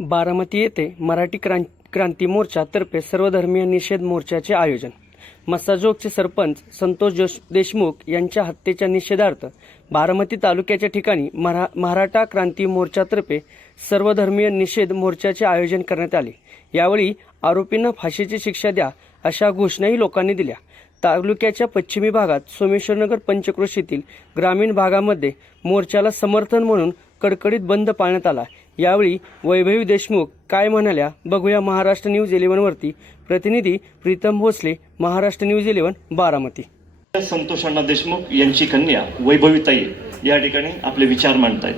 बारामती येथे मराठी क्रां क्रांती मोर्चातर्फे सर्वधर्मीय निषेध मोर्चाचे आयोजन. मस्साजोगचे सरपंच संतोष जोश देशमुख यांच्या हत्येच्या निषेधार्थ बारामती तालुक्याच्या ठिकाणी मरा मराठा क्रांती मोर्चातर्फे सर्वधर्मीय निषेध मोर्चाचे आयोजन करण्यात आले. यावेळी आरोपींना फाशीची शिक्षा द्या अशा घोषणाही लोकांनी दिल्या. तालुक्याच्या पश्चिमी भागात सोमेश्वरनगर पंचक्रोशीतील ग्रामीण भागामध्ये मोर्चाला समर्थन म्हणून कडकडीत बंद पाळण्यात आला. यावेळी वैभवी देशमुख काय म्हणाल्या बघूया महाराष्ट्र न्यूज इलेव्हनवरती प्रतिनिधी प्रीतम भोसले महाराष्ट्र न्यूज इलेव्हन बारामती. संतोष अण्णा देशमुख यांची कन्या वैभवीताई या ठिकाणी आपले विचार मांडतायत.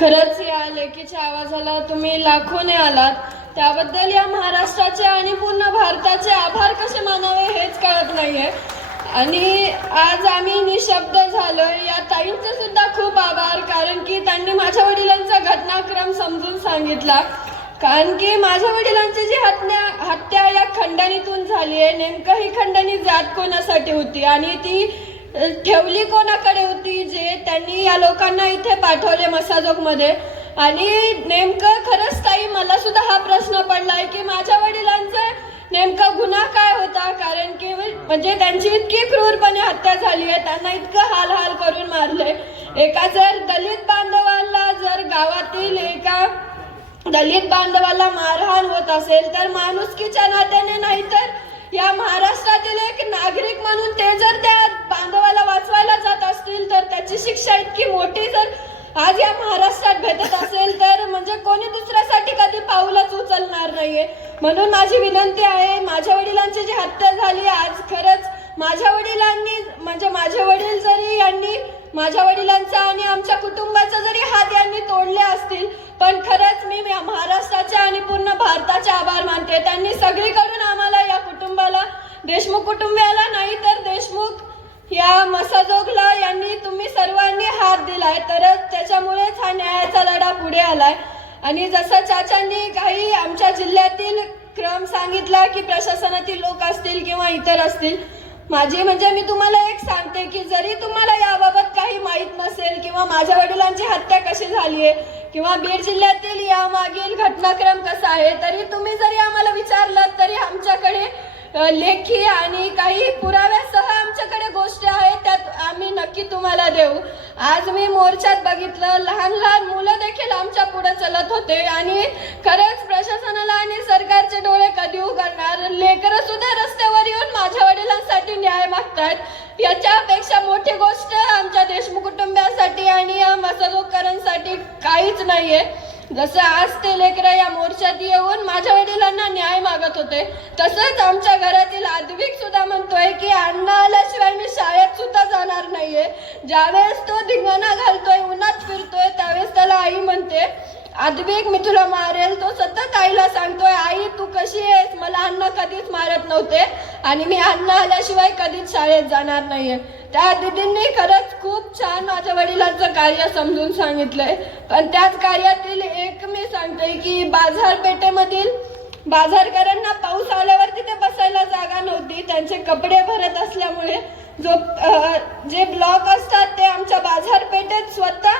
खरंच या लेखीच्या आवाजाला तुम्ही लाखोने आलात. त्याबद्दल या महाराष्ट्राचे आणि पूर्ण भारताचे आभार कसे मानावे हेच कळत नाहीये. आणि आज आम्ही निशब्द झालोय. या ताईंचे सुद्धा खूप आभार कारण की त्यांनी माझ्या वडिलांचा घटनाक्रम समजून सांगितला. कारण की माझ्या वडिलांची जी हत्या हत्या या खंडणीतून झाली आहे नेमकं ही खंडणी जात कोणासाठी होती? आणि ती ठेवली कोणाकडे होती जे त्यांनी या लोकांना इथे पाठवले मसाजोगमध्ये आणि नेमकं खरंच ताई मला सुद्धा हा प्रश्न पडलाय की माझ्या वडिलांचा नेमका गुन्हा काय होता? कारण की म्हणजे त्यांची इतकी क्रूरपणे हत्या झाली आहे त्यांना इतकं हाल हाल करून मारले एका जर दलित बांधवाला जर गावातील एका दलित बांधवाला मारहाण होत असेल तर माणुसकीच्या नात्याने नाही तर या महाराष्ट्रातील एक नागरिक म्हणून ते जर त्या बांधवाला वाचवायला जात असतील तर त्याची शिक्षा इतकी मोठी जर आज या महाराष्ट्रात भेटत असेल तर म्हणजे कोणी दुसऱ्यासाठी कधी पाऊलच उचलणार नाहीये. म्हणून माझी विनंती आहे माझ्या वडिलांची जी हत्या झाली आज खरंच माझ्या वडिलांनी म्हणजे माझे वडील जरी यांनी माझ्या वडिलांचा आणि आमच्या कुटुंबाचा जरी हात यांनी तोडले असतील पण खरंच मी या महाराष्ट्राचे आणि पूर्ण भारताचे आभार मानते. त्यांनी सगळीकडून आम्हाला या कुटुंबाला देशमुख कुटुंबियाला नाही तर देशमुख या मसाजोगला यांनी तुम्ही सर्वांनी हात दिलाय. तरच त्याच्यामुळेच हा न्यायाचा लढा पुढे आलाय. आणि जसं चाचांनी काही आमच्या जिल्ह्यातील क्रम सांगितला की प्रशासनातील लोक असतील किंवा इतर असतील माझी म्हणजे मी तुम्हाला एक सांगते की जरी तुम्हाला याबाबत काही माहीत नसेल किंवा माझ्या वडिलांची हत्या कशी झाली आहे किंवा बीड जिल्ह्यातील यामागील घटनाक्रम कसा आहे तरी तुम्ही जरी आम्हाला विचारलं तरी आमच्याकडे लेखी आणि काही पुराव्यासह आज मी मोर्चात बघितलं लहान लहान मुलं देखील आमच्या पुढे चलत होते आणि खरंच प्रशासनाला आणि सरकारचे डोळे कधी उघडणार? लेकरं सुद्धा रस्त्यावर येऊन माझ्या वडिलांसाठी न्याय मागतात. याच्यापेक्षा मोठी गोष्ट आमच्या देशमुख कुटुंबियासाठी आणि या मसलोकरांसाठी काहीच नाहीये. जसं आज ते लेकरं या मोर्चात येऊन माझ्या वडिलांना न्याय मागत होते तसंच आमच्या घरातील आद्विक सुद्धा म्हणतोय की अण्णा आल्याशिवाय मी शाळेत सुद्धा जाणार नाहीये. ज्यावेळेस तो धिंगाणा घालतोय उन्हात फिरतोय त्यावेळेस त्याला आई म्हणते आद्विक मी तुला मारेल. तो सतत आईला सांगतोय आई तू कशी आहेस? मला अण्णा कधीच मारत नव्हते आणि मी अण्णा आल्याशिवाय कधीच शाळेत जाणार नाहीये. त्या दिदींनी खरंच खूप छान माझ्या वडिलांचं कार्य समजून सांगितलंय. पण त्याच कार्यातील एक मी सांगते की बाजारपेठेमधील बाजारकरांना पाऊस आल्यावर तिथे बसायला जागा नव्हती. त्यांचे कपडे भरत असल्यामुळे जो जे ब्लॉक असतात ते आमच्या बाजारपेठेत स्वतः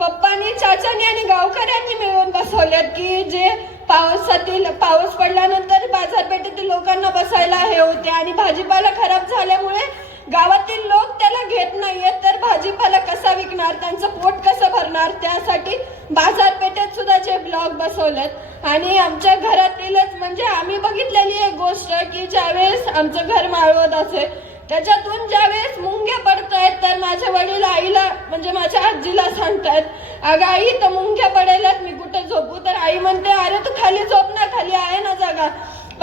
पप्पानी चाचानी आणि गावकऱ्यांनी मिळून बसवल्यात की जे पावसातील पाऊस पडल्यानंतर बाजारपेठेतील लोकांना बसायला हे होते. आणि भाजीपाला खराब झाल्यामुळे गावातील लोक त्याला घेत नाहीयेत तर भाजीपाला कसा विकणार त्यांचं पोट कसं भरणार? त्यासाठी बाजारपेठेत सुद्धा जे ब्लॉक बसवलेत. आणि आमच्या घरातीलच म्हणजे आम्ही बघितलेली एक गोष्ट की ज्यावेळेस आमचं घर माळवत असे त्याच्यातून ज्यावेळेस मुंग्या पडतायत तर माझे वडील आईला म्हणजे माझ्या आजीला सांगतायत अगं आई तर मुंग्या पडायलात मी कुठे झोपू? तर आई म्हणते अरे तू खाली झोप ना खाली आहे ना जागा.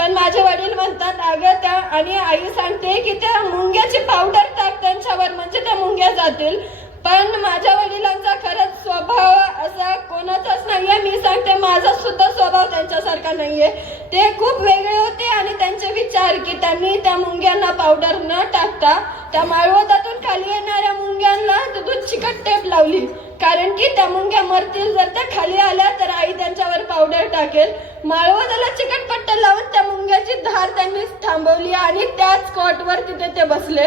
पण माझे वडील म्हणतात अगं त्या आणि आई सांगते की त्या मुंग्याची पावडर टाक त्यांच्यावर म्हणजे त्या मुंग्या जातील. पण माझ्या वडिलांचा खरंच स्वभाव असा कोणाचाच नाहीये. मी सांगते माझा सुद्धा स्वभाव त्यांच्यासारखा नाहीये. ते खूप वेगळे होते आणि त्यांचे विचार की त्यांनी त्या मुंग्यांना पावडर न टाकता त्या माळवतातून खाली येणाऱ्या मुंग्यांना चिकट टेप लावली. कारण की त्या मुंग्या मरतील जर त्या खाली आल्या तर आई त्यांच्यावर पावडर टाकेल. माळवदाला चिकट पट्ट्या लावून त्या मुंग्याची धार त्यांनी थांबवली आणि त्याच स्पॉटवर तिथे ते बसले.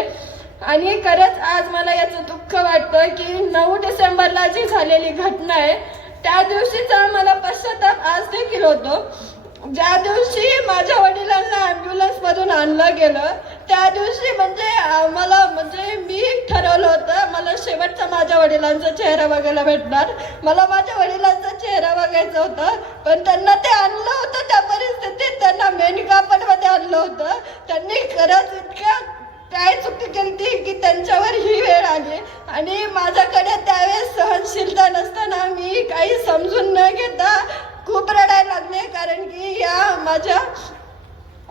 आणि खरंच आज मला याचं दुःख वाटतं की नऊ डिसेंबरला जी झालेली घटना आहे त्या दिवशीचा मला पश्चाताप आज देखील होतो. ज्या दिवशी माझ्या वडिलांना ॲम्ब्युलन्समधून आणलं गेलं त्या दिवशी म्हणजे आम्हाला म्हणजे मी माझ्या वडिलांचा चेहरा बघायला भेटणार. मला माझ्या वडिलांचा चेहरा बघायचा होता पण त्यांना ते आणलं होतं त्या परिस्थितीत. त्यांना मेनकापडमध्ये आणलं होतं. त्यांनी खरंच इतक्या काय चुकी केली की त्यांच्यावर ही वेळ आली. आणि माझ्याकडे त्यावेळेस सहनशीलता नसताना मी काही समजून न घेता खूप रडायला लागले. कारण की या माझ्या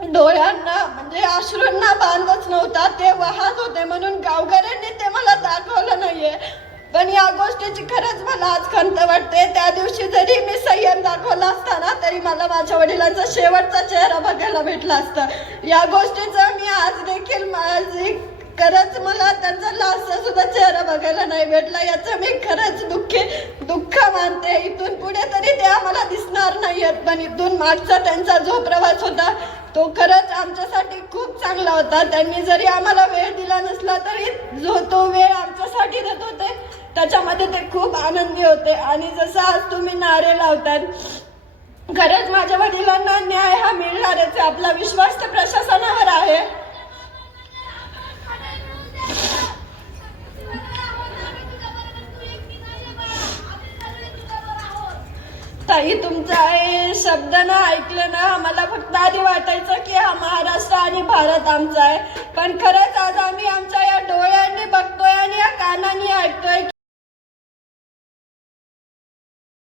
डोळ्यांना म्हणजे अश्रूंना बांधच नव्हता. ते वाहत होते म्हणून गावकर पण या गोष्टीची खरंच मला आज खंत वाटते. त्या दिवशी जरी मी संयम दाखवला असताना तरी मला माझ्या वडिलांचा शेवटचा चेहरा बघायला भेटला असता. या गोष्टीचं मी आज देखील माझी खरंच मला त्यांचा लास्ट सुद्धा चेहरा बघायला नाही भेटला. याचं मी खरंच दुःखी दुःख मानते. इथून पुढे तरी ते आम्हाला दिसणार नाहीयेत पण इथून मागचा त्यांचा जो प्रवास होता तो खरंच आमच्यासाठी खूप चांगला होता. त्यांनी जरी आम्हाला वेळ दिला नसला तरी जो तो वेळ आमच्यासाठी देत होते त्याच्यामध्ये ते खूप आनंदी होते. आणि जसं आज तुम्ही नारे लावतात खरंच माझ्या वडिलांना न्याय हा मिळणारच आहे. आपला विश्वास तर प्रशासनावर आहे. ताई तुमचा हे शब्द ना ऐकलं ना मला फक्त आधी वाटायचं की हा महाराष्ट्र आणि भारत आमचा आहे. पण खरंच आज आम्ही आमच्या या डोळ्यांनी बघतो